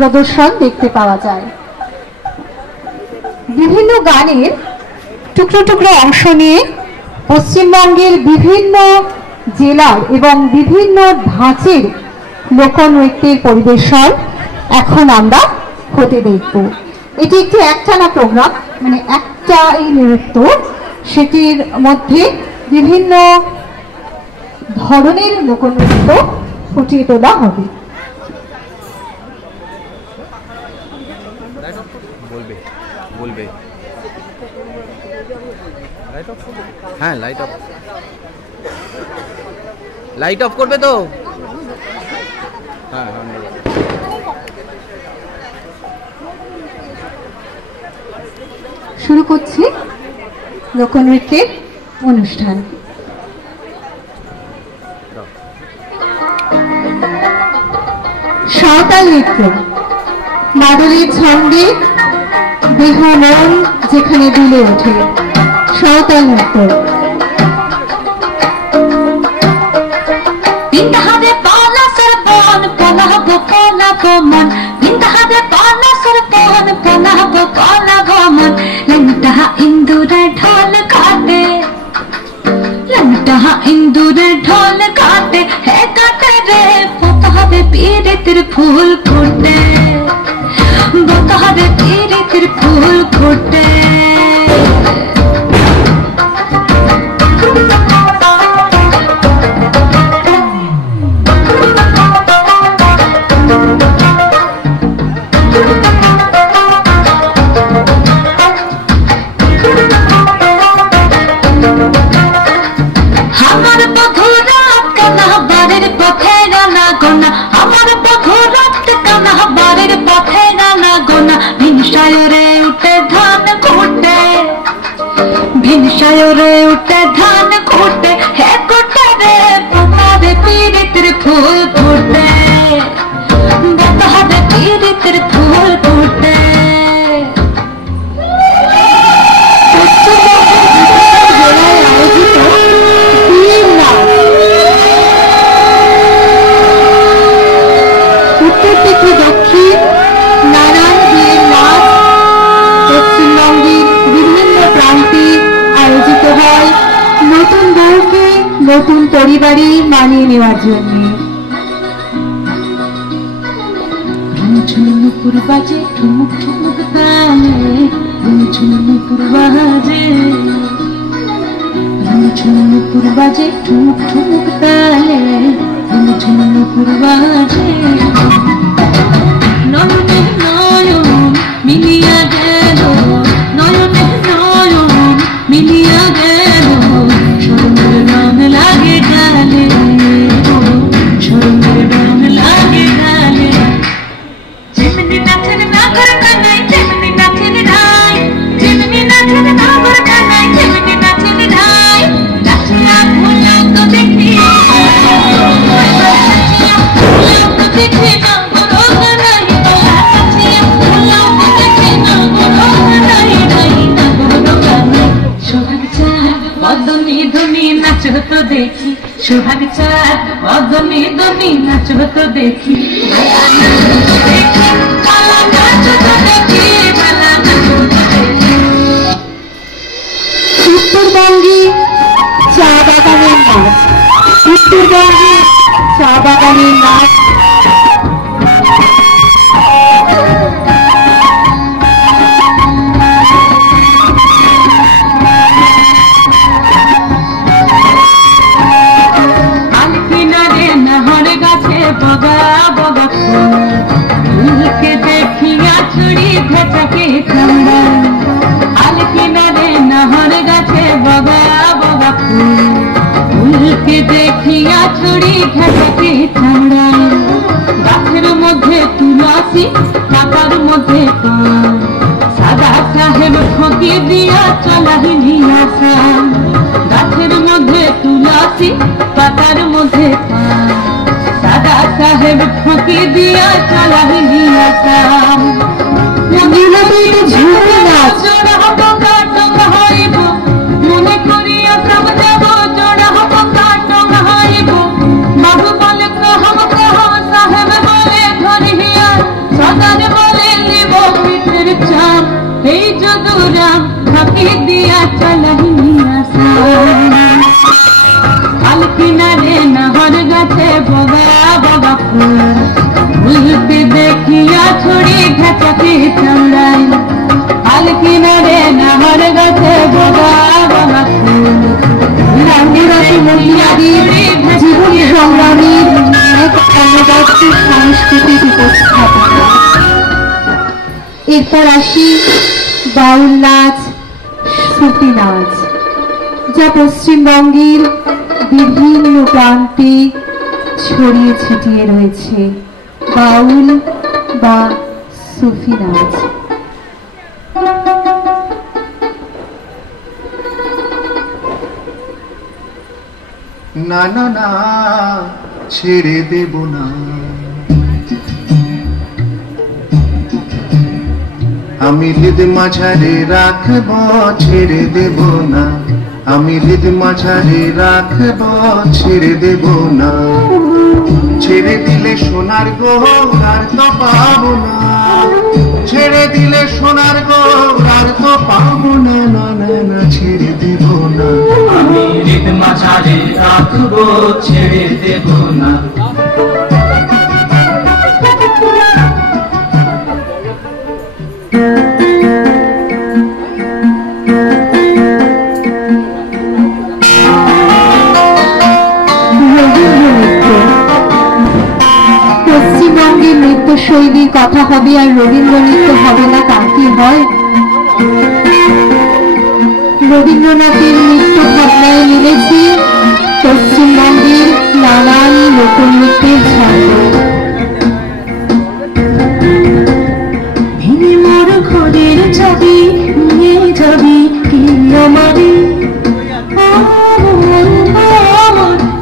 প্রদর্শন দেখতে পাওয়া যায়। বিভিন্ন গানের টুকরো টুকরো অংশ নিয়ে পশ্চিমবঙ্গের বিভিন্ন জেলার এবং বিভিন্ন ধাঁচের লোকনৃত্যের পরিবেশন এখন আমরা হতে দেখব। এটি একটি একটানা প্রোগ্রাম, মানে একটা এই নৃত্য, সেটির মধ্যে বিভিন্ন ধরনের লোকনৃত্য ফুটিয়ে তোলা হবে। হ্যাঁ, লাইট অফ করবে তো। হ্যাঁ, শুরু করছি লোকনৃত্যের অনুষ্ঠান। সাঁওতাল নৃত্য মাদলের ছন্দে দেহ মন যেখানে দুলে ওঠে, সাঁওতাল নৃত্য। ढोल काटे है काटे रे पता पीरे तेरे फूल फूटे, बता पीरे तेरे फूल फूटे। भिनसायरे उठे धान कूटे है कूटे रे बता दे पीरे तेरे फूल फूटे, बता दे पीरे तेरे फूल फूटे। উত্তর থেকে দক্ষিণ নানান বিয়ের নাচ পশ্চিমবঙ্গের বিভিন্ন প্রান্তে আয়োজিত হয় নতুন বউকে নতুন পরিবারে মানিয়ে নেওয়ার জন্য। ঝুমুকুর বাজে ঠুমুক ঠুমুক তালে, ঝুমুকুর বাজে ঝুমুকুর বাজে ঠুমুক ঠুমুক তালে, ঝুমুকুর বাজে। নয়নে নয়ন মিলিয়া গেল, নয়নে নয়ন মিলিয়া গেল, স্বর্ণের রং লাগে গালে, স্বর্ণের রং লাগে গালে। যেমনি নাচের নাগর কানাই যেমনি নাচের ঢাই, যেমনি নাচের নাগর কানাই যেমনি নাচের ঢাই, নাচিয়া ভুলাও তো দেখি, ভুলাও তো দেখি না বড় কানাই, নাচিয়া ভুলাও তো দেখি না বড় কানাই, না বড় কানাই। সোহাগ চাঁদ বদনি ধনি নাচ তো দেখি, সোহাগ চাঁদ বদনি ধনি নাচ তো দেখি, দেখি কালা নাচ তো দেখি, কালা নাচ তো দেখি। উত্তরবঙ্গে চা বাগানের নাচ, উত্তরবঙ্গে চা বাগানের নাচ। আলকিনারে নহর গাছে বগা বগা ফুলকে দেখিয়া ছুড়ি ভেচাকে ঠান্ডা, আলকিনারে নহর গাছে বগা বগা ফুলকে দেখিয়া ছুড়ি ভেচাকে ঠান্ডা। গাছের মধ্যে তুলসী পাতার মধ্যে পান, সাদা সাহেব ঠকি দিয়া চলাহিনি আসা। গাছের মধ্যে তুলসী পাতার মধ্যে পান, সাদা সাহেব ঠকি দিয়া চলাহিনি আসা। জোড়া হব কাটক হইব মনে করিয়া সব যাব, জোড়া হব কাটক হইব বাবু বলে কহ কহ, সাহেব বলে ধরিয়া সব তার বলে নিব পিঠের চাপ এই যদুরাম ফাঁকি দিয়া চালাইনি আসাম আল কিনারে নহর গাছে বগা বগা ফুল ফুলতে দেখিয়া ছড়ি ঘাটাকে চামড়াই আল কিনারে নহর গাছে বগা বগা ফুল গান্ধীবাদী মহিলাদের জীবন সংগ্রামের এক অন্যবর্তী সাংস্কৃতিক উপস্থাপনা। এরপর আসি বাউল নাচ, সুফি নাচ, যা পশ্চিমবঙ্গের বিভিন্ন প্রান্তে ছড়িয়ে ছিটিয়ে রয়েছে। বাউল বা সুফি নাচ না না না ছেড়ে দেব না, আমি হৃদ মাঝারে রাখব, ছেড়ে দেব না, আমি হৃদ মাঝারে রাখব, ছেড়ে দেব না, ছেড়ে দিলে সোনার গোর আর তো পাবো না, ছেড়ে দিলে সোনার গোর আর তো পাবো না, না না না ছেড়ে দেব না, আমি হৃদ মাঝারে রাখবো, ছেড়ে দেব না। পশ্চিমবঙ্গের নৃত্যশৈলীর কথা হবে আর রবীন্দ্র নৃত্য হবে না, তা কি হয়? রবীন্দ্রনাথের নৃত্য ভাবনায় মিলেছে পশ্চিমবঙ্গের নানান লোকনৃত্যের ছন্দ। ভেঙে মোর ঘরের চাবি নিয়ে যাবি কি আমারে,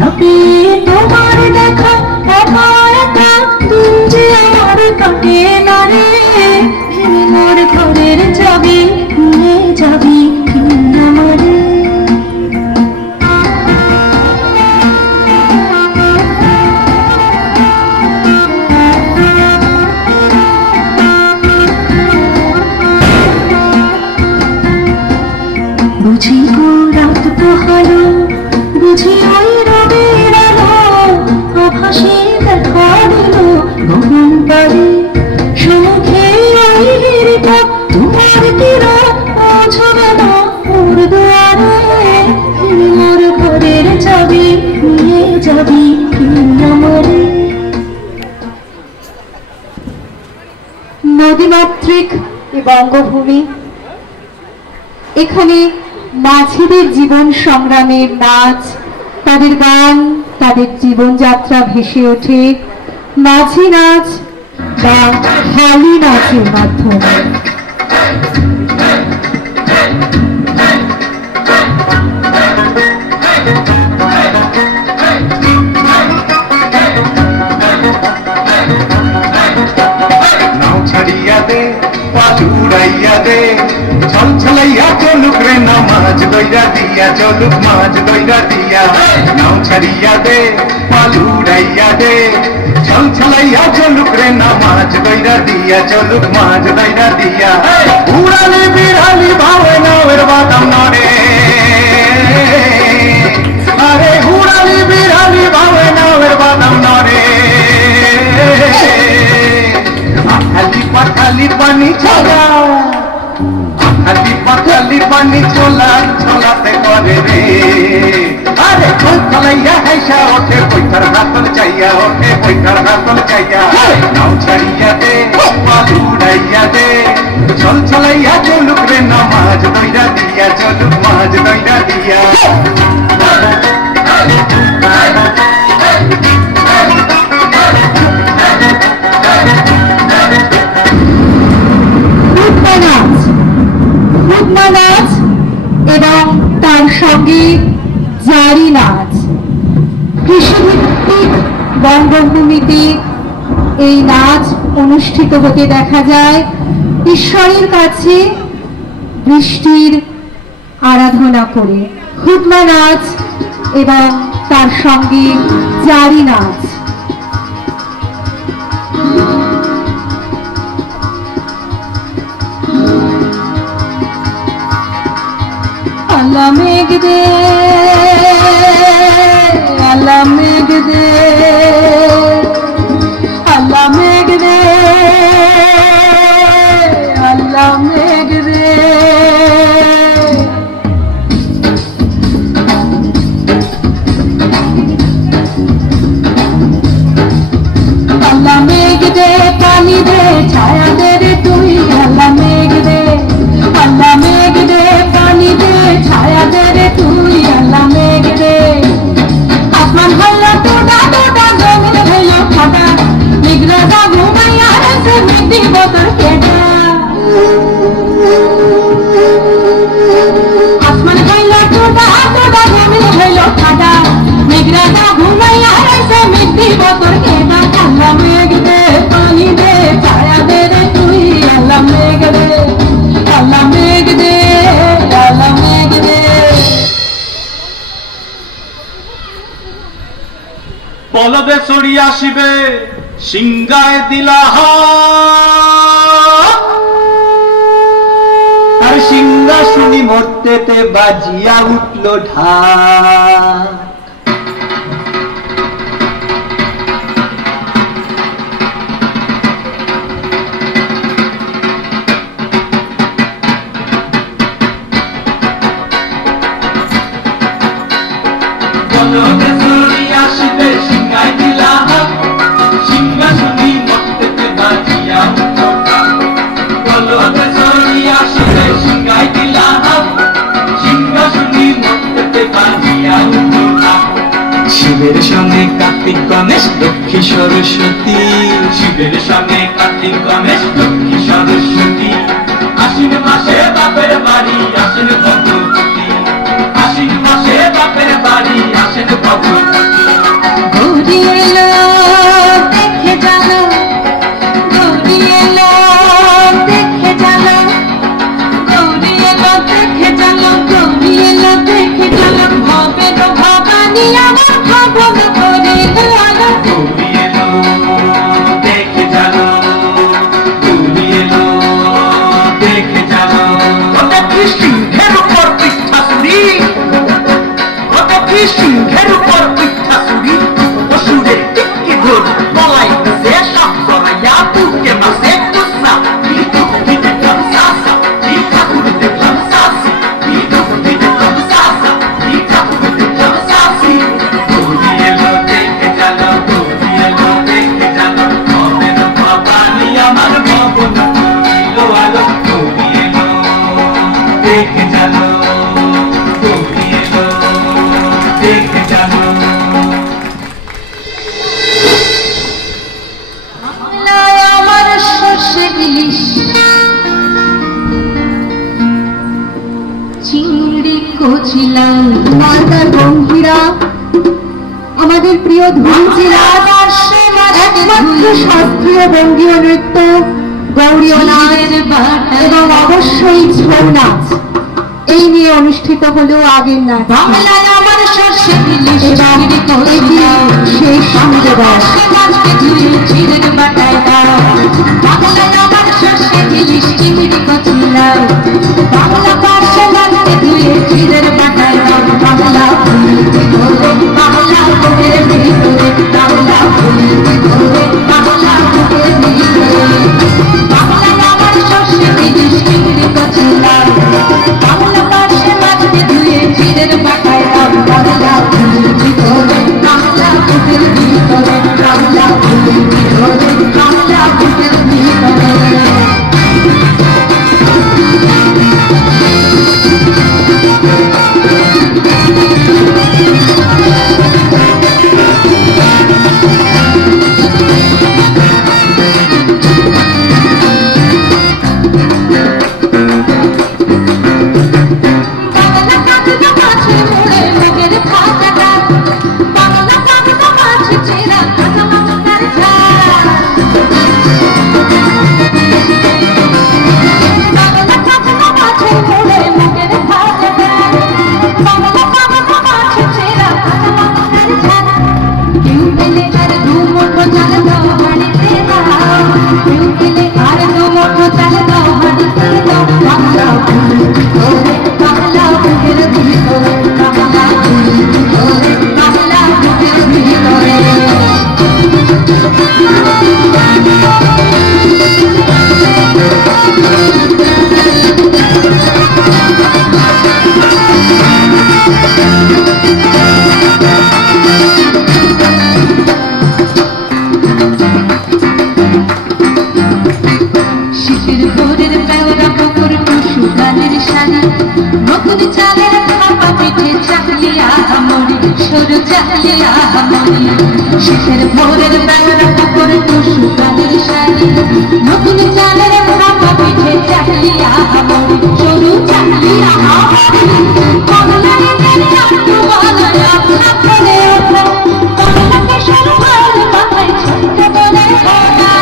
না পেয়ে তোমার দেখা একা একা দিন যে আমার কাটে না রে, ভেঙে মোর ঘরের চাবি নিয়ে যাবি কি আমারে। বুঝি গো রাত পোহালো, বুঝি ওই রবির আলো, আভাসে দেখা দিল গগন পারে, সম্মুখে ওই হীরটা তোমার তীরক পৌঁছবে না ওর দুয়ারে, মোর ঘরের চাবি নিয়ে যাবি কি আমারে। নদীমাতৃক এ বঙ্গভূমি, এখানে মাঝিদের জীবন সংগ্রামের নাচ, তাদের গান, তাদের জীবনযাত্রা ভেসে ওঠে মাঝি নাচ বা হালি নাচের মাধ্যমে। নাও ছাড়িয়া দে, পালু উড়াইয়া দে, ছল ছলাইয়া চলুক রে না মাছ দইরা দিয়া, চলুক মাছ দইরা দিয়া, নাও ছাড়িয়া দে, পালু উড়াইয়া দে, ছল ছলাইয়া চলুক রে না মাছ দইরা দিয়া, চলুক মাছ দইরা দিয়া, উড়ালি বিড়ালি ভাবে নাওয়ের বাদাম নড়ে, আরে উড়ালি বিড়ালি ভাবে নাওয়ের বাদাম নড়ে, আখালি পাখালি পানি ছোলা, আখালি পাখালি পানি ছোলা, ছোলাতে করে রে, আরে খোল খলাইয়া হাইসা ওঠে বৈঠার হাতল চাইয়া, ওঠে বৈঠার হাতল চাইয়া, নাও ছাড়িয়া দে, পালু উড়াইয়া দে, ছল ছলাইয়া চলুক রে না মাছ দইরা দিয়া, চলুক মাছ দইরা দিয়া। হুডমা নাচ, হুডমা নাচ এবং তার সঙ্গে জারি নাচ। কৃষিভিত্তিক বঙ্গভূমিতে এই নাচ অনুষ্ঠিত হতে দেখা যায় ঈশ্বরের কাছে বৃষ্টির আরাধনা করে। হুডমা নাচ এবং তার সঙ্গে জারি নাচ। আল্লাহ মেঘ দে, আল্লাহ মেঘ দে, আল্লাহ মেঘ দে, আল্লাহ মেঘ দে। আল্লাহ মেঘ দে, পানি দে, ছায়া দে রে তুই। আল্লাহ মেঘ দে, আল্লাহ মেঘ দে, পানি দে, ছায়া দে রে তুই। আল্লাহ মেঘ দে। আসমান হইল টোটা টোটা, জমিন হইল ফাটা, মেঘরাজা ঘুমাইয়া রয়েছে, মেঘ দিব তোর কেটা। আসমান হইল টোটা টোটা, জমিন হইল ফাটা, মেঘরাজা ঘুমাইয়া রয়েছে, মেঘ দিব তোর কেটা। আল্লাহ মেঘ দে, পানি দে, ছায়া দে রে তুই। আল্লাহ মেঘ দে, আল্লাহ মেঘ দে, আল্লাহ মেঘ দে। পলবে চড়ি আসিবে সিংগায় দিলা আর সিংহাসনী মর্তেতে বাজিয়া উঠল ঢাক। পলবে চড়ি আসিবে সিংগায় দিলা সিংহাসনী মর্তেতে বাজিয়া উঠল ঢাক। পলবে চড়ি আসিবে সিংগায় দিলা সিংহাসনী মর্তেতে বাজিয়া উঠল ঢাক। শিবের সঙ্গে কার্তিক গণেশ লক্ষ্মী সরস্বতী, শিবের সঙ্গে কার্তিক গণেশ লক্ষ্মী সরস্বতী। আশ্বিন মাসে বাপের বাড়ি আসেন ভগবতী, আশ্বিন মাসে বাপের বাড়ি আসেন ভগবতী। গৌরী এলো দেখে জানো, গৌরী এলো দেখে জানো, গৌরী এলো দেখে জানো, গৌরী এলো দেখে জানো। ভবের ভবানী আমার ভবন করে আলো। গৌরী এলো দেখে জানো, গৌরী এলো দেখে জানো। সিংহের উপর পিঠাসুরি, সিংহের উপর পিঠাসুরি, অসুরের টিকি ধর বলাই সে সব জড়াইয়া বুকে মাসে কুসা। দেখলাম সাসা, ঠাকুর দেখলাম সাসি, দেখলাম সাসা, ঠাকুর দেখলাম সাসি। গৌরী এলো দেখে জানো, গৌরী এলো দেখে জানো। ভবের ভবানী আমার ভবন তুলিল আলো। গৌরী এলো দেখে জানো, গৌরী এলো দেখে জানো। বাংলায় আমার সর্ষে ইলিশ, চিংড়ি কচিলাম। মালদার বঙ্গীরা, আমাদের প্রিয় ধুঞ্চিরা, একমাত্র শাস্ত্রীয় বঙ্গীয় নৃত্য গৌরীয় নাচ এবং অবশ্যই ছৌ নাচ, এই নিয়ে অনুষ্ঠিত হলো আগের নাচ। বাংলায় আমার সর্ষে ইলিশ, চিংড়ি কচিলাম, শেষ সূর্যোদয়। বাংলায় আমার সর্ষে ইলিশ, চিংড়ি কচিলাম, বাংলা পাশে লাগতে ধুয়ে চিড়ের বাটায় দাও। বাংলা ফুলতে ধরে, বাংলা বুকের ভিতরে, বাংলা ফুলতে ধরে, বাংলা বুকের ভিতরে। বাংলায় আমার সর্ষে ইলিশ, চিংড়ি কচিলাম, বাংলা পাশে লাগতে ধুয়ে চিড়ের বাটায় দাও। বাংলা ফুলতে ধরে, বাংলা বুকের ভিতরে, বাংলা ফুলতে ধরে, বাংলা বুকের ভিতরে। নতুন চালের ভাপা পিঠে চাকলিয়া মরি সরু চাকলিয়া মরি শীতের ভোরের বেলা পুকুর টুসু কানের শাড়ি নতুন চালের ভাপা পিঠে চাকলিয়া মরি সরু চাকলিয়া মরি বাংলায় তেরে আটু বানায়া ভাবলে ওঠে বাংলাকে সরু ভালো মাথায় ছোট্ট মনের ভাবনা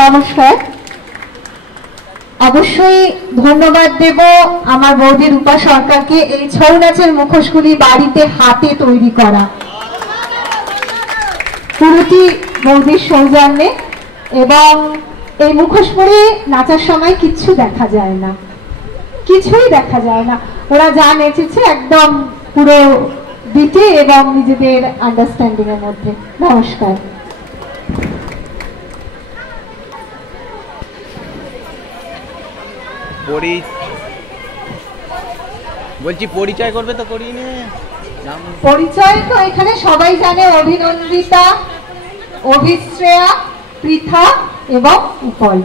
নমস্কার। অবশ্যই ধন্যবাদ দেব আমার বৌদি রূপা সরকারকে এই ছৌ নাচের মুখোশগুলি বাড়িতে হাতে তৈরি করা, পুরোটি বৌদির সৌজন্যে। এবং এই মুখোশ পরে নাচার সময় কিচ্ছু দেখা যায় না, কিছুই দেখা যায় না। ওরা যা নেচেছে একদম পুরো বিটে এবং নিজেদের আন্ডারস্ট্যান্ডিং এর মধ্যে। নমস্কার। বলছি পরিচয় করবে তো করিয়ে নে। পরিচয় তো এখানে সবাই জানে, অভিনন্দিতা, অভিশ্রেয়া, পৃথা এবং উপল।